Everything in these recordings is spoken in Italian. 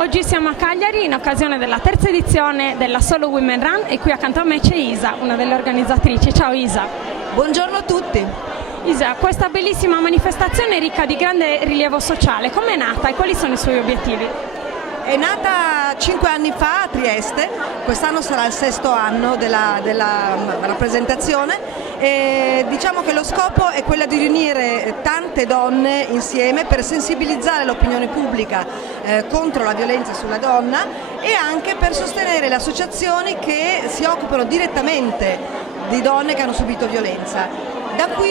Oggi siamo a Cagliari in occasione della terza edizione della Solo Women Run e qui accanto a me c'è Isa, una delle organizzatrici. Ciao Isa. Buongiorno a tutti. Isa, questa bellissima manifestazione è ricca di grande rilievo sociale. Come è nata e quali sono i suoi obiettivi? È nata 5 anni fa a Trieste, quest'anno sarà il 6° anno della rappresentazione e diciamo che lo scopo è quello di riunire tante donne insieme per sensibilizzare l'opinione pubblica contro la violenza sulla donna e anche per sostenere le associazioni che si occupano direttamente di donne che hanno subito violenza. Da qui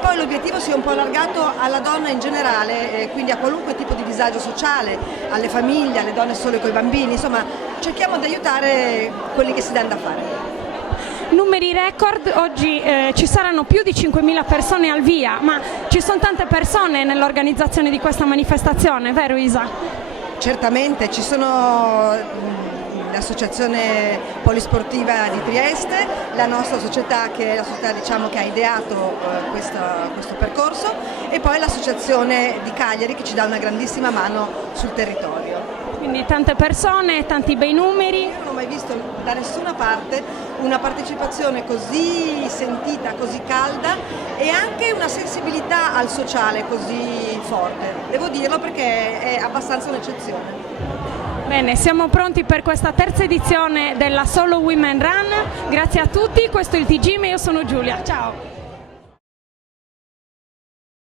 poi l'obiettivo si è un po' allargato alla donna in generale, quindi a qualunque tipo di disagio sociale, alle famiglie, alle donne sole con i bambini, insomma cerchiamo di aiutare quelli che si danno da fare. Numeri record, oggi ci saranno più di 5.000 persone al via, ma ci sono tante persone nell'organizzazione di questa manifestazione, vero Isa? Certamente, ci sono l'associazione polisportiva di Trieste, la nostra società che è la società che ha ideato questo percorso e poi l'associazione di Cagliari che ci dà una grandissima mano sul territorio. Quindi tante persone, tanti bei numeri. Io non ho mai visto da nessuna parte una partecipazione così sentita, così calda e anche una sensibilità al sociale così forte. Devo dirlo perché è abbastanza un'eccezione. Bene, siamo pronti per questa terza edizione della Solo Women Run. Grazie a tutti, questo è il TG, io sono Giulia. Ciao!